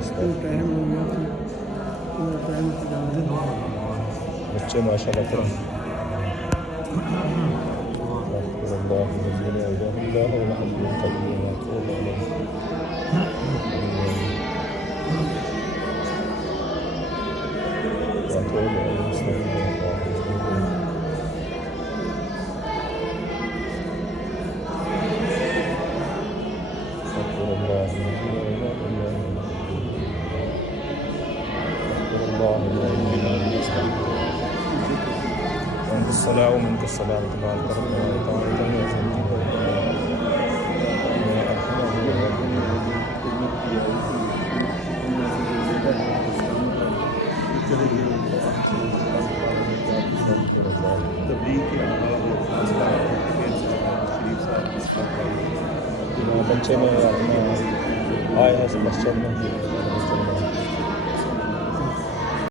time हो गया तो टाइम से जाते बच्चे माशाल्लाह तरह الصلاة ومنك الصلاة تبارك ربنا وتعالى बच्चे में आए हैं मस्जिद में